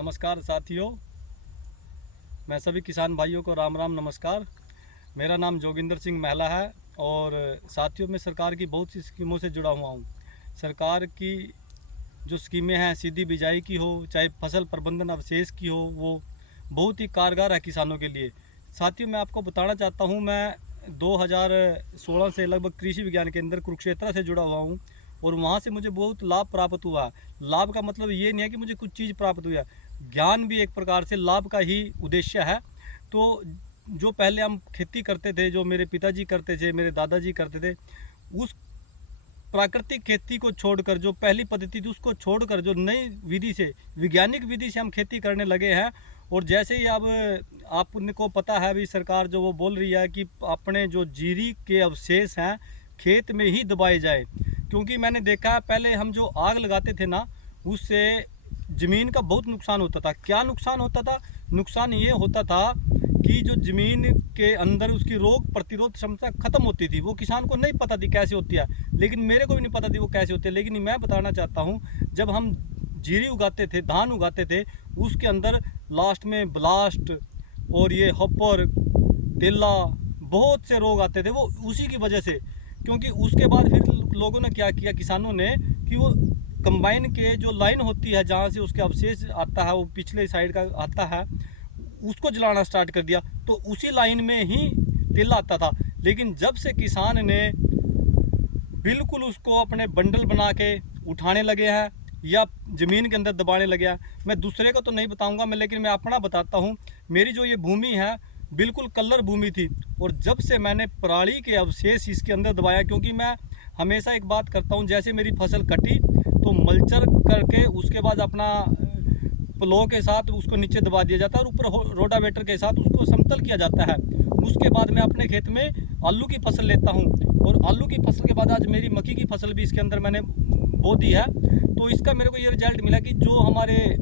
नमस्कार साथियों, मैं सभी किसान भाइयों को राम राम नमस्कार। मेरा नाम जोगिंदर सिंह महला है और साथियों मैं सरकार की बहुत सी स्कीमों से जुड़ा हुआ हूँ। सरकार की जो स्कीमें हैं, सीधी बिजाई की हो चाहे फसल प्रबंधन अवशेष की हो, वो बहुत ही कारगर है किसानों के लिए। साथियों मैं आपको बताना चाहता हूँ, मैं 2016 से लगभग कृषि विज्ञान केंद्र कुरुक्षेत्र से जुड़ा हुआ हूँ और वहाँ से मुझे बहुत लाभ प्राप्त हुआ। लाभ का मतलब ये नहीं है कि मुझे कुछ चीज़ प्राप्त हुआ, ज्ञान भी एक प्रकार से लाभ का ही उद्देश्य है। तो जो पहले हम खेती करते थे, जो मेरे पिताजी करते थे, मेरे दादाजी करते थे, उस प्राकृतिक खेती को छोड़कर, जो पहली पद्धति थी उसको छोड़कर, जो नई विधि से, वैज्ञानिक विधि से हम खेती करने लगे हैं। और जैसे ही अब आपको पता है भी, सरकार जो वो बोल रही है कि अपने जो जीरी के अवशेष हैं खेत में ही दबाए जाए, क्योंकि मैंने देखा है पहले हम जो आग लगाते थे ना, उससे ज़मीन का बहुत नुकसान होता था। क्या नुकसान होता था? नुकसान ये होता था कि जो ज़मीन के अंदर उसकी रोग प्रतिरोध क्षमता खत्म होती थी। वो किसान को नहीं पता थी कैसे होती है, लेकिन मेरे को भी नहीं पता थी वो कैसे होती है। लेकिन मैं बताना चाहता हूँ, जब हम जीरी उगाते थे, धान उगाते थे, उसके अंदर लास्ट में ब्लास्ट और ये हॉपर, तेला, बहुत से रोग आते थे, वो उसी की वजह से। क्योंकि उसके बाद फिर लोगों ने क्या किया, किसानों ने, कि वो कंबाइन के जो लाइन होती है जहाँ से उसके अवशेष आता है, वो पिछले साइड का आता है, उसको जलाना स्टार्ट कर दिया। तो उसी लाइन में ही तेल आता था। लेकिन जब से किसान ने बिल्कुल उसको अपने बंडल बना के उठाने लगे हैं या ज़मीन के अंदर दबाने लगे हैं, मैं दूसरे को तो नहीं बताऊंगा मैं, लेकिन मैं अपना बताता हूँ। मेरी जो ये भूमि है बिल्कुल कलर भूमि थी, और जब से मैंने पराली के अवशेष इसके अंदर दबाया, क्योंकि मैं हमेशा एक बात करता हूँ, जैसे मेरी फसल कटी तो मल्चर करके उसके बाद अपना प्लो के साथ उसको नीचे दबा दिया जाता है और ऊपर रोटावेटर के साथ उसको समतल किया जाता है। उसके बाद मैं अपने खेत में आलू की फसल लेता हूँ, और आलू की फसल के बाद आज मेरी मक्की की फसल भी इसके अंदर मैंने बो दी है। तो इसका मेरे को ये रिजल्ट मिला कि जो हमारे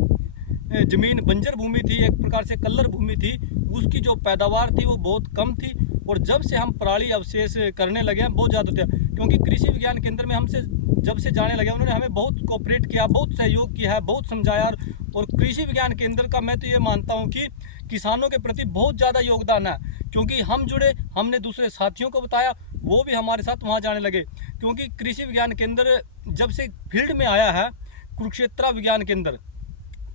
ज़मीन बंजर भूमि थी, एक प्रकार से कलर भूमि थी, उसकी जो पैदावार थी वो बहुत कम थी। और जब से हम पराली अवशेष करने लगे हैं, बहुत ज़्यादा होता है। क्योंकि कृषि विज्ञान केंद्र में हमसे जब से जाने लगे, उन्होंने हमें बहुत कोऑपरेट किया, बहुत सहयोग किया है, बहुत समझाया। और कृषि विज्ञान केंद्र का मैं तो ये मानता हूँ कि किसानों के प्रति बहुत ज़्यादा योगदान है, क्योंकि हम जुड़े, हमने दूसरे साथियों को बताया, वो भी हमारे साथ वहाँ जाने लगे। क्योंकि कृषि विज्ञान केंद्र जब से फील्ड में आया है, कुरुक्षेत्र विज्ञान केंद्र,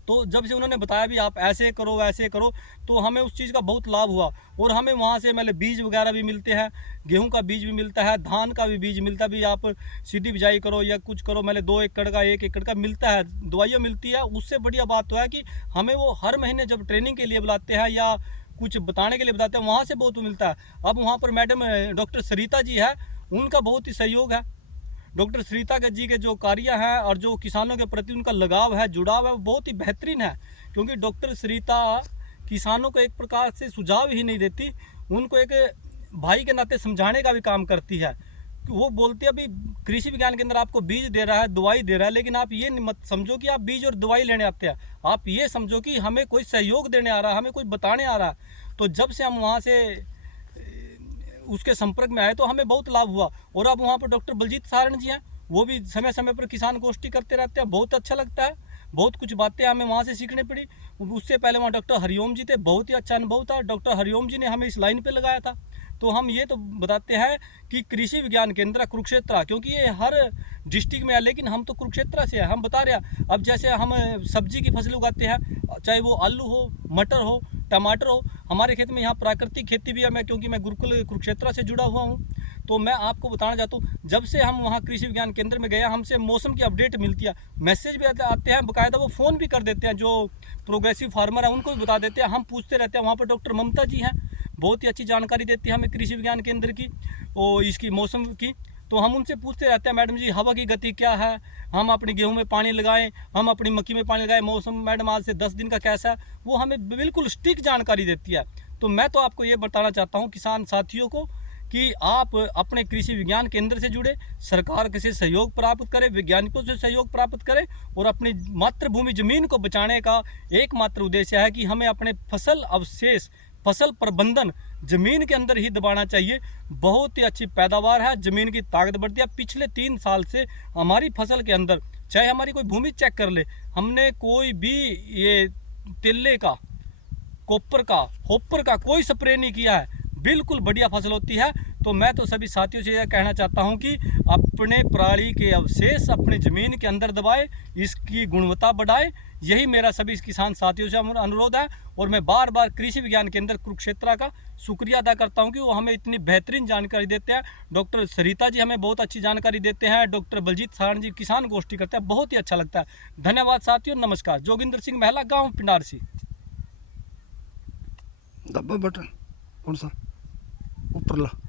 तो जब से उन्होंने बताया भी आप ऐसे करो वैसे करो, तो हमें उस चीज़ का बहुत लाभ हुआ। और हमें वहाँ से मतलब बीज वगैरह भी मिलते हैं, गेहूं का बीज भी मिलता है, धान का भी बीज मिलता है। भी आप सीधी बिजाई करो या कुछ करो, मतलब 2 एकड़ का 1 एकड़ का मिलता है, दवाइयाँ मिलती है। उससे बढ़िया बात तो है कि हमें वो हर महीने जब ट्रेनिंग के लिए बुलाते हैं या कुछ बताने के लिए बताते हैं, वहाँ से बहुत मिलता है। अब वहाँ पर मैडम डॉक्टर सरिता जी है, उनका बहुत ही सहयोग है। डॉक्टर सरिता जी के जो कार्य हैं और जो किसानों के प्रति उनका लगाव है, जुड़ाव है, वो बहुत ही बेहतरीन है। क्योंकि डॉक्टर सरिता किसानों को एक प्रकार से सुझाव ही नहीं देती, उनको एक भाई के नाते समझाने का भी काम करती है। वो बोलती है अभी कृषि विज्ञान के अंदर आपको बीज दे रहा है, दवाई दे रहा है, लेकिन आप ये मत समझो कि आप बीज और दवाई लेने आते हैं, आप ये समझो कि हमें कोई सहयोग देने आ रहा है, हमें कोई बताने आ रहा है। तो जब से हम वहाँ से उसके संपर्क में आए तो हमें बहुत लाभ हुआ। और अब वहाँ पर डॉक्टर बलजीत सारण जी हैं, वो भी समय समय पर किसान गोष्ठी करते रहते हैं, बहुत अच्छा लगता है। बहुत कुछ बातें हमें वहाँ से सीखने पड़ी। उससे पहले वहाँ डॉक्टर हरिओम जी थे, बहुत ही अच्छा अनुभव था। डॉक्टर हरिओम जी ने हमें इस लाइन पे लगाया था। तो हम ये तो बताते हैं कि कृषि विज्ञान केंद्र कुरुक्षेत्र, क्योंकि ये हर डिस्ट्रिक्ट में है, लेकिन हम तो कुरुक्षेत्र से है, हम बता रहे हैं। अब जैसे हम सब्जी की फसल उगाते हैं, चाहे वो आलू हो, मटर हो, टमाटर हो, हमारे खेत में यहाँ प्राकृतिक खेती भी है। मैं क्योंकि मैं गुरुकुल कुरुक्षेत्र से जुड़ा हुआ हूँ, तो मैं आपको बताना चाहता हूँ, जब से हम वहाँ कृषि विज्ञान केंद्र में गए, हमसे मौसम की अपडेट मिलती है, मैसेज भी आते हैं, बाकायदा वो फ़ोन भी कर देते हैं। जो प्रोग्रेसिव फार्मर है उनको भी बता देते हैं, हम पूछते रहते हैं। वहाँ पर डॉक्टर ममता जी हैं, बहुत ही अच्छी जानकारी देती है हमें कृषि विज्ञान केंद्र की और इसकी मौसम की। तो हम उनसे पूछते रहते हैं, मैडम जी हवा की गति क्या है, हम अपनी गेहूं में पानी लगाएं, हम अपनी मक्की में पानी लगाएं, मौसम मैडम आज से 10 दिन का कैसा है, वो हमें बिल्कुल सटीक जानकारी देती है। तो मैं तो आपको ये बताना चाहता हूँ किसान साथियों को कि आप अपने कृषि विज्ञान केंद्र से जुड़े, सरकार से सहयोग प्राप्त करें, वैज्ञानिकों से सहयोग प्राप्त करें, और अपनी मातृभूमि जमीन को बचाने का एकमात्र उद्देश्य है कि हमें अपने फसल अवशेष, फसल प्रबंधन ज़मीन के अंदर ही दबाना चाहिए। बहुत ही अच्छी पैदावार है, ज़मीन की ताकत बढ़ती है। पिछले 3 साल से हमारी फसल के अंदर, चाहे हमारी कोई भूमि चेक कर ले, हमने कोई भी ये तेले का, कॉपर का, हॉपर का कोई स्प्रे नहीं किया है, बिल्कुल बढ़िया फसल होती है। तो मैं तो सभी साथियों से यह कहना चाहता हूं कि अपने पराली के अवशेष अपनी ज़मीन के अंदर दबाएं, इसकी गुणवत्ता बढ़ाएं। यही मेरा सभी किसान साथियों से अनुरोध है। और मैं बार बार कृषि विज्ञान केंद्र कुरुक्षेत्र का शुक्रिया अदा करता हूं कि वो हमें इतनी बेहतरीन जानकारी देते हैं। डॉक्टर सरिता जी हमें बहुत अच्छी जानकारी देते हैं, डॉक्टर बलजीत साहन जी किसान गोष्ठी करते हैं, बहुत ही अच्छा लगता है। धन्यवाद साथियों, नमस्कार। जोगिंदर सिंह महला, गाँव पिंडारसी। दबा बटन कौन सा ऊपरला।